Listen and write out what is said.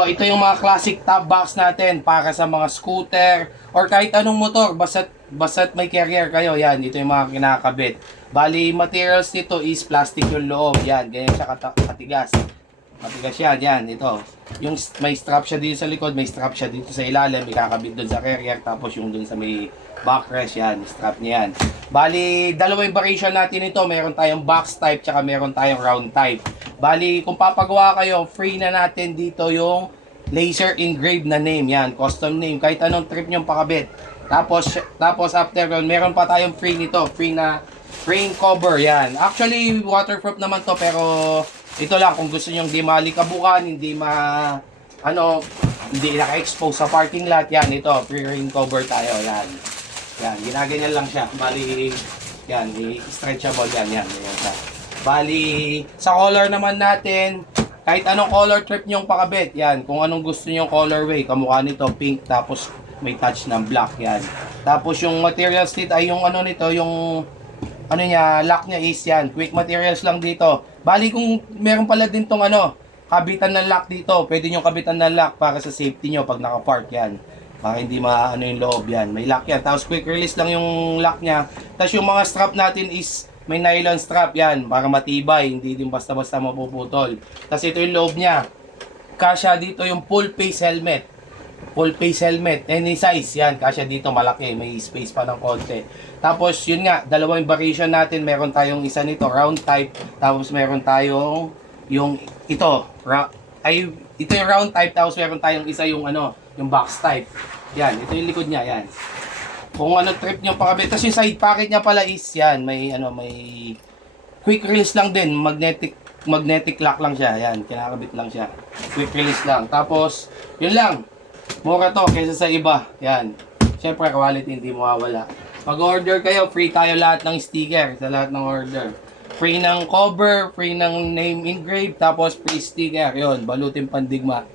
So, ito yung mga classic top box natin para sa mga scooter or kahit anong motor, basta't may carrier kayo. Yan, ito yung mga kinakabit. Bali, materials nito is plastic yung loob. Yan, ganyan siya katigas. Matigas yan, ito. Yung may strap siya dito sa likod, may strap siya dito sa ilalim, ikakabit doon sa carrier, tapos yung doon sa may backrest, yan, strap niya yan. Bali, dalawang variation natin ito, meron tayong box type, tsaka meron tayong round type. Bali, kung papagawa kayo, free na natin dito yung laser engraved na name, yan, custom name, kahit anong trip nyong pakabit. Tapos after yun, meron pa tayong free nito, free na rain cover, yan. Actually, waterproof naman to, pero ito lang, kung gusto nyo hindi malikabukan, hindi hindi naka-expose sa parking lot, yan, ito, free rain cover tayo, yan. Yan, ginaganyan lang siya. Bali, yan, stretchable yan siya. Bali, sa color naman natin, kahit anong color trip nyong pakabit, yan, kung anong gusto nyong colorway, kamukha nito, pink, tapos may touch ng black, yan. Tapos yung materials nito, ay yung nito, yung lock niya is yan. Quick materials lang dito. Bali kung meron pala din tong kabitan ng lock dito. Pwede nyo kabitan ng lock para sa safety nyo pag naka-park yan. Para hindi yung loob yan. May lock yan. Tapos quick release lang yung lock niya. Tapos yung mga strap natin is may nylon strap yan. Para matibay. Hindi din basta-basta mapuputol. Tapos ito yung loob niya. Kasya dito yung full face helmet. Full face helmet, any size, yan, kasya dito, malaki, may space pa ng konti. Tapos, yun nga, dalawang variation natin, meron tayong isa nito, round type, tapos meron tayong, ito yung round type, tapos meron tayong isa yung yung box type. Yan, ito yung likod niya, yan. Kung trip nyo pakabit, tapos yung side pocket niya pala is, yan, may quick release lang din, magnetic lock lang siya, yan, kinakabit lang siya. Quick release lang, tapos, yun lang. Mura to kaysa sa iba. Yan. Siyempre, quality hindi mawawala. Mag-order kayo, free tayo lahat ng sticker sa lahat ng order. Free ng cover, free ng name engrave, tapos free sticker. Yun, balutin pandigma.